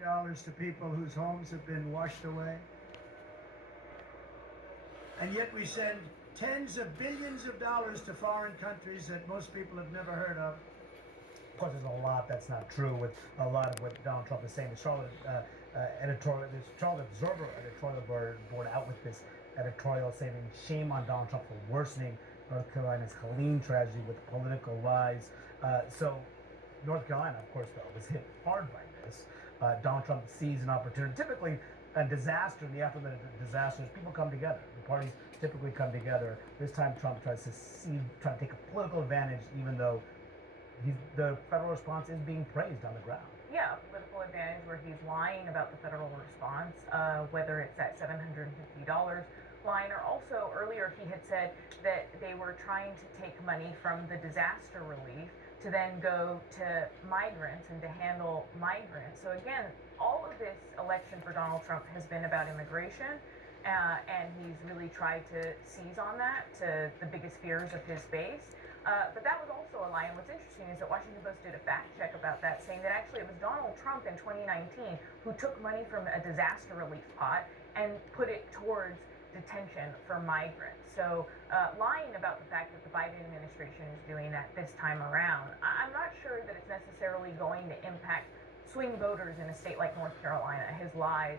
dollars to people whose homes have been washed away. And yet we send tens of billions of dollars to foreign countries that most people have never heard of. Of course, there's a lot that's not true with a lot of what Donald Trump is saying. The Charlotte Charlotte Observer editorial board out with this editorial saying shame on Donald Trump for worsening North Carolina's Helene tragedy with political lies. So North Carolina, of course, though, was hit hard by this. Donald Trump sees an opportunity. Typically, a disaster, in the aftermath of disasters, people come together. The parties typically come together. This time, Trump tries to take a political advantage, even though the federal response is being praised on the ground. Yeah, political advantage where he's lying about the federal response, whether it's that $750 line, or also earlier he had said that they were trying to take money from the disaster relief to then go to migrants and to handle migrants. So again, all of this election for Donald Trump has been about immigration, and he's really tried to seize on that to the biggest fears of his base. But that was also a lie, and what's interesting is that Washington Post did a fact check about that, saying that actually it was Donald Trump in 2019 who took money from a disaster relief pot and put it towards detention for migrants. So lying about the fact that the Biden administration is doing that this time around, I'm not sure that it's necessarily going to impact swing voters in a state like North Carolina, his lies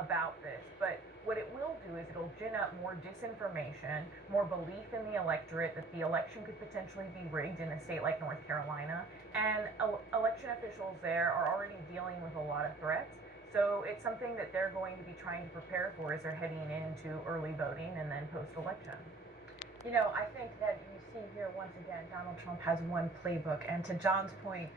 about this. But what it will do is it'll gin up more disinformation, more belief in the electorate that the election could potentially be rigged in a state like North Carolina. And election officials there are already dealing with a lot of threats. So it's something that they're going to be trying to prepare for as they're heading into early voting and then post-election. You know, I think that you see here once again, Donald Trump has one playbook. And to John's point,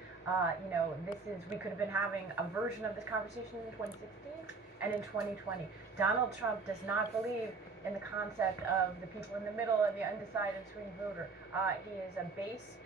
we could have been having a version of this conversation in 2016 and in 2020. Donald Trump does not believe in the concept of the people in the middle and the undecided swing voter. He is a base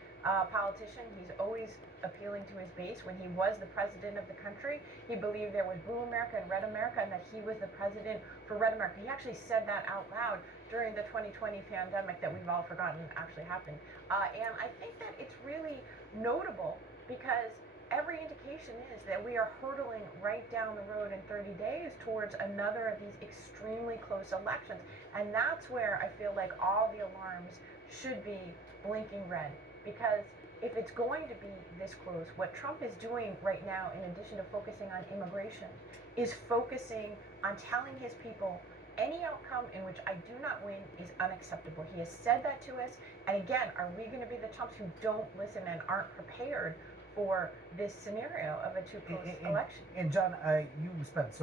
politician. He's always appealing to his base. When he was the president of the country, he believed there was Blue America and Red America, and that he was the president for Red America. He actually said that out loud during the 2020 pandemic that we've all forgotten actually happened. And I think that it's really notable because every indication is that we are hurtling right down the road in 30 days towards another of these extremely close elections. And that's where I feel like all the alarms should be blinking red. Because if it's going to be this close, what Trump is doing right now, in addition to focusing on immigration, is focusing on telling his people any outcome in which I do not win is unacceptable. He has said that to us. And again, are we going to be the Trumps who don't listen and aren't prepared for this scenario of a too close election? And John, you spent so